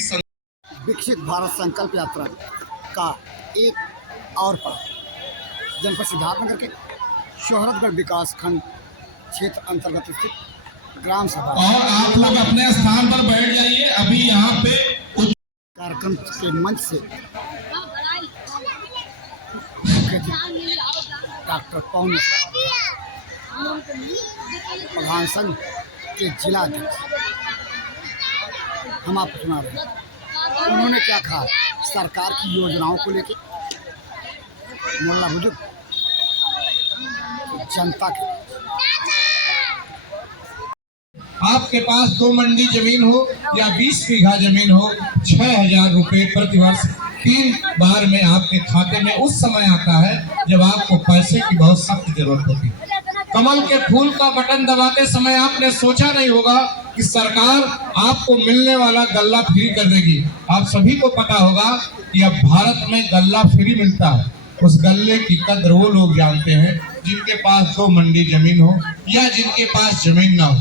विकसित भारत संकल्प यात्रा का एक और पड़ाव जनपद सिद्धार्थनगर के शोहरतगढ़ विकास खंड क्षेत्र अंतर्गत स्थित ग्राम सभा। और आप लोग अपने स्थान पर बैठ जाइए। अभी यहाँ पे कार्यक्रम के मंच से डॉक्टर पवन मिश्रा प्रधान संघ के जिला अध्यक्ष हम आपको सुना रहे हैं। उन्होंने क्या कहा सरकार की योजनाओं को लेकर, मोहल्ला बुजुर्ग जनता के। आपके पास 2 मंडी जमीन हो या 20 बीघा जमीन हो, 6,000 रुपए प्रति वर्ष 3 बार में आपके खाते में उस समय आता है जब आपको पैसे की बहुत सख्त जरूरत होती है। कमल के फूल का बटन दबाते समय आपने सोचा नहीं होगा कि सरकार आपको मिलने वाला गल्ला फ्री कर देगी। आप सभी को पता होगा कि अब भारत में गल्ला फ्री मिलता है। उस गल्ले की कद्र वो लोग जानते हैं जिनके पास 2 मंडी जमीन हो या जिनके पास जमीन ना हो।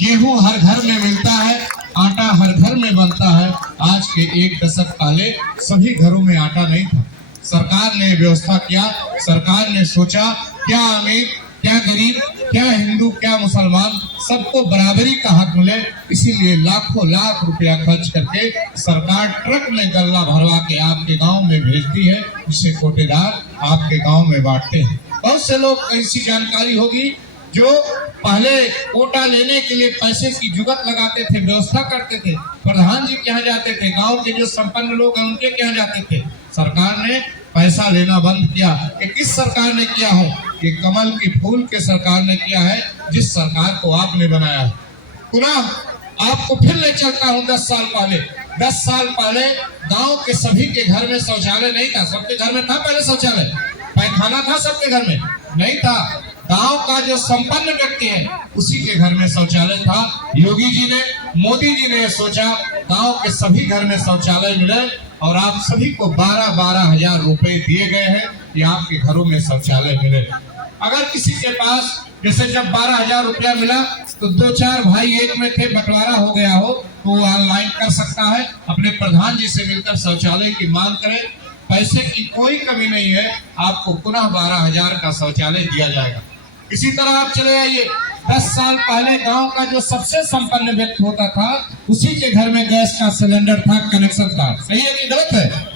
गेहूं हर घर में मिलता है, आटा हर घर में बनता है। आज के 1 दशक पहले सभी घरों में आटा नहीं था। सरकार ने व्यवस्था किया, सरकार ने सोचा क्या अमीर क्या गरीब क्या हिंदू क्या मुसलमान सबको बराबरी का हक मिले, इसीलिए लाखों लाख रुपया खर्च करके सरकार ट्रक में गल्ला भरवा के आपके गांव में भेजती है, जिसे कोटेदार आपके गांव में बांटते हैं। बहुत से लोग ऐसी जानकारी होगी जो पहले कोटा लेने के लिए पैसे की जुगत लगाते थे, व्यवस्था करते थे, प्रधान जी के यहाँ जाते थे, गांव के जो संपन्न लोग हैं उनके यहाँ जाते थे। सरकार ने पैसा लेना बंद किया। ये किस सरकार ने किया है? ये कमल की फूल के सरकार ने किया है, जिस सरकार को आपने बनाया है। पुनः आपको फिर ले चलता हूँ 10 साल पहले। 10 साल पहले गांव के सभी के घर में शौचालय नहीं था। सबके घर में था पहले शौचालय, पैखाना था सबके घर में नहीं था। गांव का जो संपन्न व्यक्ति है उसी के घर में शौचालय था। योगी जी ने, मोदी जी ने सोचा गांव के सभी घर में शौचालय मिले और आप सभी को 12-12 हजार रुपए दिए गए हैं कि आपके घरों में शौचालय मिले। अगर किसी के पास जैसे जब 12,000 रुपया मिला तो 2-4 भाई एक में थे, बंटवारा हो गया हो तो वो ऑनलाइन कर सकता है, अपने प्रधान जी से मिलकर शौचालय की मांग करें। पैसे की कोई कमी नहीं है, आपको पुनः 12,000 का शौचालय दिया जाएगा। इसी तरह आप चले आइए, 10 साल पहले गांव का जो सबसे संपन्न व्यक्ति होता था उसी के घर में गैस का सिलेंडर था, कनेक्शन था। सही है कि गलत है?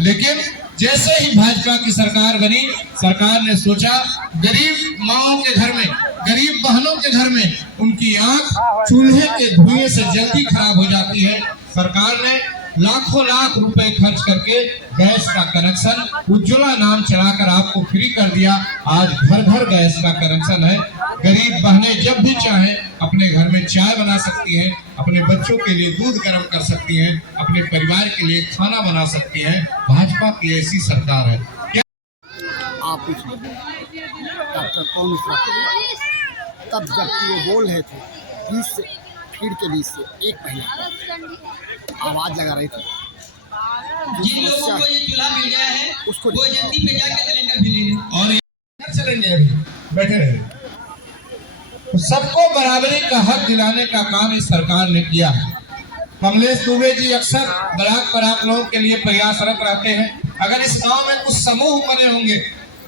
लेकिन जैसे ही भाजपा की सरकार बनी, सरकार ने सोचा गरीब माओं के घर में, गरीब बहनों के घर में उनकी आंख चूल्हे के धुएं से जल्दी खराब हो जाती है। सरकार ने लाखों लाख रुपए खर्च करके गैस का कनेक्शन उज्ज्वला नाम चलाकर आपको फ्री कर दिया। आज घर घर गैस का कनेक्शन है। गरीब बहनें जब भी चाहें अपने घर में चाय बना सकती हैं, अपने बच्चों के लिए दूध गर्म कर सकती हैं, अपने परिवार के लिए खाना बना सकती हैं। भाजपा की ऐसी सरकार है। आप डॉक्टर पवन मिश्रा तब जबकि वो बोल रहे थे 20 फीट के बीच से 1 महीने आवाज लगा रही थी। जिन लोगों को ये चूल्हा मिल गया है उसको वो जल्दी पे जाके सिलेंडर भी ले लें और चलेंगे अभी बैठे रहे। तो सबको बराबरी का हक दिलाने का काम इस सरकार ने किया है। कमलेश दुबे जी अक्सर बराक पर आप लोगों के लिए प्रयासरत रहते हैं। अगर इस गांव में कुछ समूह बने होंगे,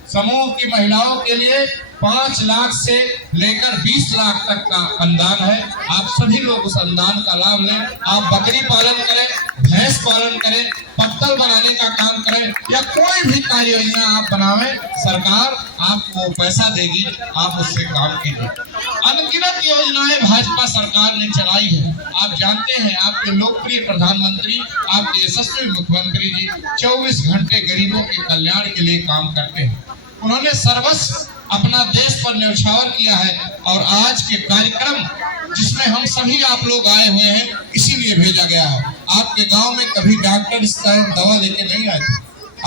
समूह की महिलाओं के लिए 5 लाख से लेकर 20 लाख तक का अनुदान है। आप सभी लोग उस अनुदान का लाभ लें। आप बकरी पालन करें, भैंस पालन करें, पत्तल बनाने का काम करें या कोई भी कार्य योजना आप बनावें, सरकार आपको पैसा देगी, आप उससे काम कीजिए। अनगिनत योजनाएं भाजपा सरकार ने चलाई है। आप जानते हैं आपके लोकप्रिय प्रधानमंत्री, आपके यशस्वी मुख्यमंत्री जी 24 घंटे गरीबों के कल्याण के लिए काम करते हैं। उन्होंने सर्वस्व अपना देश पर न्यौछावर किया है और आज के कार्यक्रम जिसमें हम सभी आप लोग आए हुए हैं इसीलिए भेजा गया है। आपके गांव में कभी डॉक्टर इस तरह दवा लेके नहीं आए थे।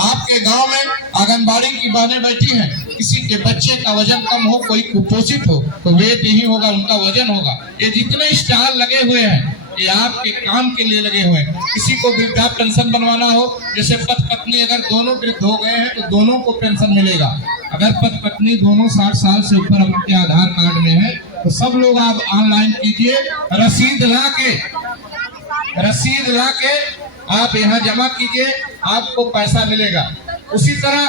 आपके गांव में आंगनबाड़ी की बहनें बैठी हैं, किसी के बच्चे का वजन कम हो, कोई कुपोषित हो तो वेट यही होगा, उनका वजन होगा। ये जितने स्टॉल लगे हुए हैं ये आपके काम के लिए लगे हुए हैं। किसी को वृद्धा पेंशन बनवाना हो, जैसे पति पत्नी अगर दोनों वृद्ध हो गए हैं तो दोनों को पेंशन मिलेगा। अगर पति पत्नी दोनों 60 साल से ऊपर आपके आधार कार्ड में है तो सब लोग आप ऑनलाइन कीजिए, रसीद ला के रसीद ला के आप यहाँ जमा कीजिए, आपको पैसा मिलेगा। उसी तरह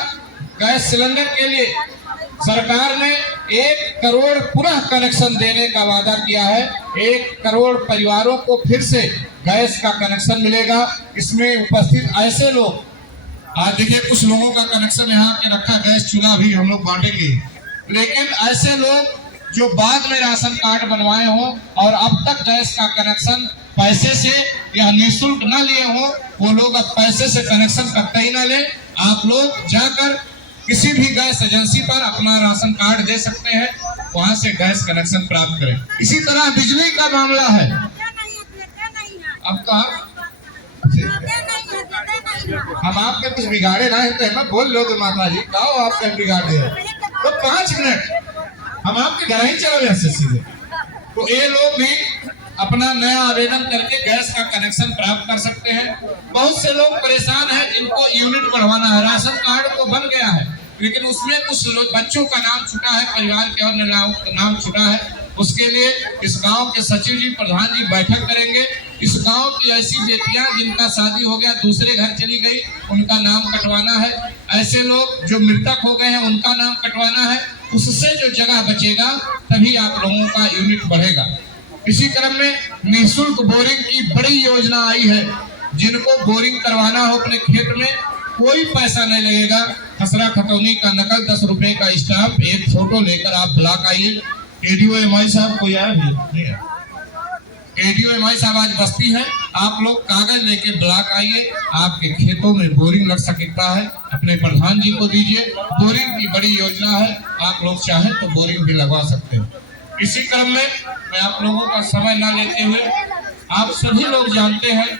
गैस सिलेंडर के लिए सरकार ने 1 करोड़ पुनः कनेक्शन देने का वादा किया है। 1 करोड़ परिवारों को फिर से गैस का कनेक्शन मिलेगा। इसमें उपस्थित ऐसे लोग, आज देखिए कुछ लोगों का कनेक्शन यहाँ के रखा, गैस चूल्हा भी हम लोग बांटेंगे, लेकिन ऐसे लोग जो बाद में राशन कार्ड बनवाए हों और अब तक गैस का कनेक्शन पैसे से या निःशुल्क न लिए हों, वो लोग अब पैसे से कनेक्शन कतई न ले। आप लोग जाकर किसी भी गैस एजेंसी पर अपना राशन कार्ड दे सकते हैं, वहां से गैस कनेक्शन प्राप्त करें। इसी तरह बिजली का मामला है। अब कहा हम आपके कुछ बिगाड़े ना है तो बोल लो माता जी, कहो आप कहीं बिगाड़े हैं तो 5 मिनट हम आपके घर ही चलो यहाँ से सीधे। तो ये लोग भी अपना नया आवेदन करके गैस का कनेक्शन प्राप्त कर सकते हैं। बहुत से लोग परेशान हैं जिनको यूनिट बढ़वाना है। राशन कार्ड तो बन गया है, लेकिन उसमें कुछ लोग बच्चों का नाम छूटा है, परिवार के और नाम छूटा है। उसके लिए इस गांव के सचिव जी, प्रधान जी बैठक करेंगे। इस गांव की ऐसी बेटियां जिनका शादी हो गया, दूसरे घर चली गई, उनका नाम कटवाना है। ऐसे लोग जो मृतक हो गए हैं उनका नाम कटवाना है। उससे जो जगह बचेगा तभी आप लोगों का यूनिट बढ़ेगा। इसी क्रम में निःशुल्क बोरिंग की बड़ी योजना आई है। जिनको बोरिंग करवाना हो अपने खेत में, कोई पैसा नहीं लगेगा। खसरा खतौनी का नकल 10 रुपए का स्टाम्प, 1 फोटो लेकर आप ब्लॉक आइए। एडीओ एमआई साहब कोई आया नहीं है? एडीओ एमआई साहब आज बस्ती है। आप लोग कागज लेके ब्लॉक आइए, आपके खेतों में बोरिंग लग सकता है। अपने प्रधान जी को दीजिए। बोरिंग की बड़ी योजना है, आप लोग चाहें तो बोरिंग भी लगवा सकते हो। इसी क्रम में मैं आप लोगों का समय न लेते हुए, आप सभी लोग जानते हैं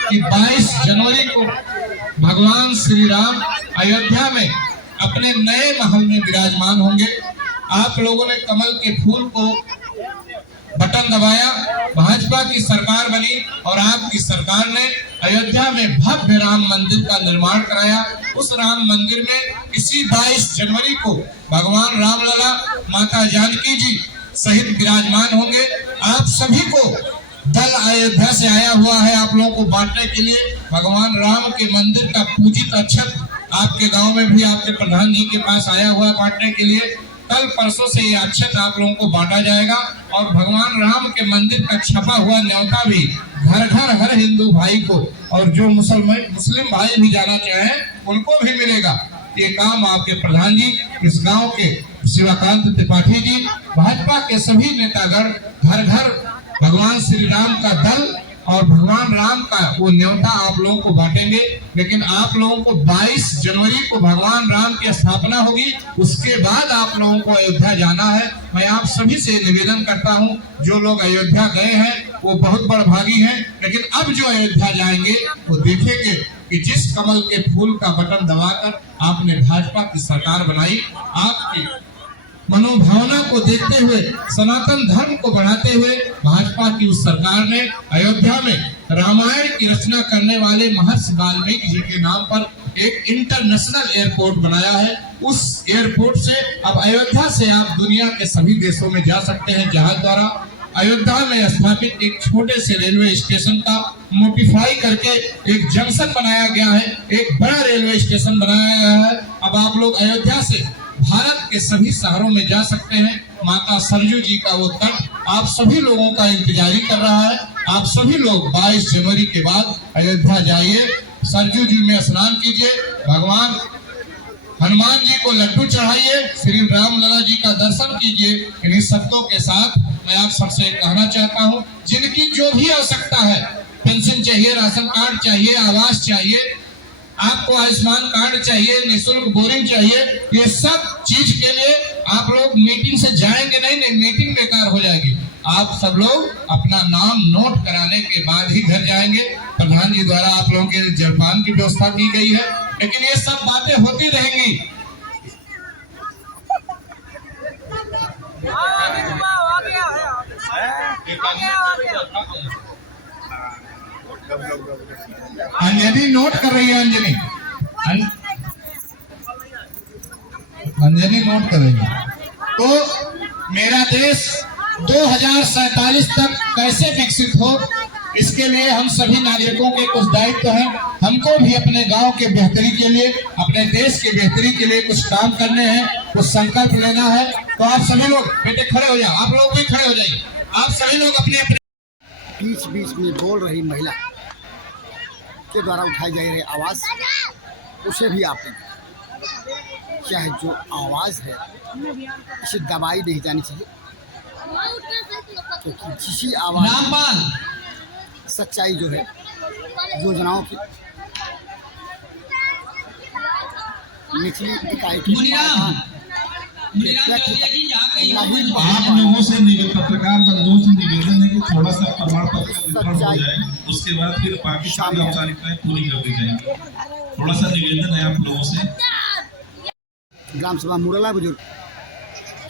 कि 22 जनवरी को भगवान श्री राम अयोध्या में अपने नए महल में विराजमान होंगे। आप लोगों ने कमल के फूल को बटन दबाया, भाजपा की सरकार बनी और आपकी सरकार ने अयोध्या में भव्य राम मंदिर का निर्माण कराया। उस राम मंदिर में इसी 22 जनवरी को भगवान रामलला, माता जानकी जी सहित विराजमान होंगे। आप सभी को दल अयोध्या से आया हुआ है आप लोगों को बांटने के लिए। भगवान राम के मंदिर का पूजित अक्षत आपके गांव में भी आपके प्रधान जी के पास आया हुआ बांटने के लिए। कल परसों से ये अक्षत आप लोगों को बांटा जाएगा और भगवान राम के मंदिर का छपा हुआ न्योता भी घर घर हर हिंदू भाई को और जो मुस्लिम भाई भी जाना चाहें उनको भी मिलेगा। ये काम आपके प्रधान जी, इस गांव के शिवाकांत त्रिपाठी जी, भाजपा के सभी नेतागण घर घर भगवान श्री राम का दल और भगवान राम का वो न्योता आप लोगों को बांटेंगे। लेकिन आप लोगों को 22 जनवरी को भगवान राम की स्थापना होगी, उसके बाद आप लोगों को अयोध्या जाना है। मैं आप सभी से निवेदन करता हूं, जो लोग अयोध्या गए हैं वो बहुत बड़भागी हैं, लेकिन अब जो अयोध्या जाएंगे वो देखेंगे कि जिस कमल के फूल का बटन दबाकर आपने भाजपा की सरकार बनाई, आपकी मनोभावना को देखते हुए, सनातन धर्म को बढ़ाते हुए भाजपा की उस सरकार ने अयोध्या में रामायण की रचना करने वाले महर्षि वाल्मीकि जी के नाम पर एक इंटरनेशनल एयरपोर्ट बनाया है। उस एयरपोर्ट से अब अयोध्या से आप दुनिया के सभी देशों में जा सकते हैं जहाज द्वारा। अयोध्या में स्थापित एक छोटे से रेलवे स्टेशन का मोडिफाई करके एक जंक्शन बनाया गया है, एक बड़ा रेलवे स्टेशन बनाया गया है। अब आप लोग अयोध्या से भारत के सभी शहरों में जा सकते हैं। माता सरजू जी का वो तट आप सभी लोगों का इंतजारी कर रहा है। आप सभी लोग 22 जनवरी के बाद अयोध्या जाइए, सरजू जी में स्नान कीजिए, भगवान हनुमान जी को लड्डू चढ़ाइए, श्री रामलला जी का दर्शन कीजिए। इन्हीं शब्दों के साथ मैं आप सबसे कहना चाहता हूँ, जिनकी जो भी आवश्यकता है, पेंशन चाहिए, राशन कार्ड चाहिए, आवास चाहिए, आपको आयुष्मान कार्ड चाहिए, निःशुल्क बोरिंग चाहिए, ये सब चीज के लिए आप लोग मीटिंग से जाएंगे नहीं, मीटिंग बेकार हो जाएगी। आप सब लोग अपना नाम नोट कराने के बाद ही घर जाएंगे। प्रधान जी द्वारा आप लोगों के जलपान की व्यवस्था की गई है, लेकिन ये सब बातें होती रहेंगी। अंजनी नोट कर रही है, अंजनी नोट कर रही है। तो मेरा देश 2047 तक कैसे विकसित हो, इसके लिए हम सभी नागरिकों के कुछ दायित्व हैं। हमको भी अपने गांव के बेहतरी के लिए, अपने देश के बेहतरी के लिए कुछ काम करने हैं, कुछ संकल्प लेना है। तो आप सभी लोग बेटे खड़े हो जाओ, आप लोग भी खड़े हो जाइए। आप सभी लोग अपने अपने बीच बीच में बोल रही महिला के द्वारा उठाई जा रही आवाज़, उसे भी आपने चाहे जो आवाज़ है इसे दबाई नहीं जानी चाहिए, क्योंकि जिसी आवाज़ रामपाल सच्चाई जो है योजनाओं की निचली इकाई की मुनीराम चौधरी जी यहाँ कहीं नहीं आप लोगों से पत्रकार बंधुओं से निवेदन है कि थोड़ा सा प्रमाण पत्र वितरण हो जाए, उसके बाद फिर बाकी सारी औपचारिकताएं पूरी कर दी जाएंगी। थोड़ा सा निवेदन है आप लोगों से। ग्राम सभा मुरला बुजुर्ग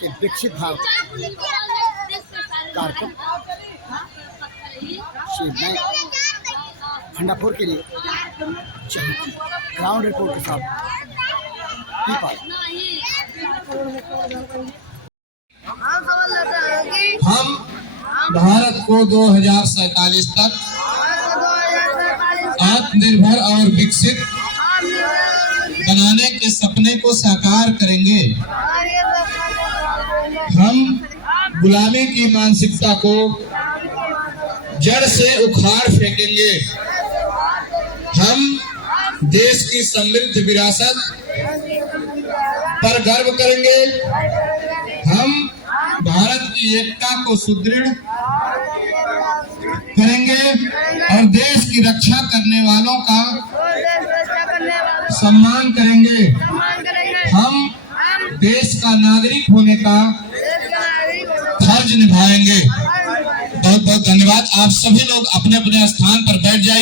के विकसित भारत कार्यक्रम से मैं भंडापुर के लिए ग्राउंड रिपोर्ट के साथ हम भारत को 2047 तक आत्मनिर्भर और विकसित बनाने के सपने को साकार करेंगे। हम गुलामी की मानसिकता को जड़ से उखाड़ फेंकेंगे। हम देश की समृद्ध विरासत पर गर्व करेंगे। हम भारत की एकता को सुदृढ़ करेंगे और देश की रक्षा करने वालों का सम्मान करेंगे। हम देश का नागरिक होने का फर्ज निभाएंगे। बहुत बहुत धन्यवाद। आप सभी लोग अपने अपने स्थान पर बैठ जाइए।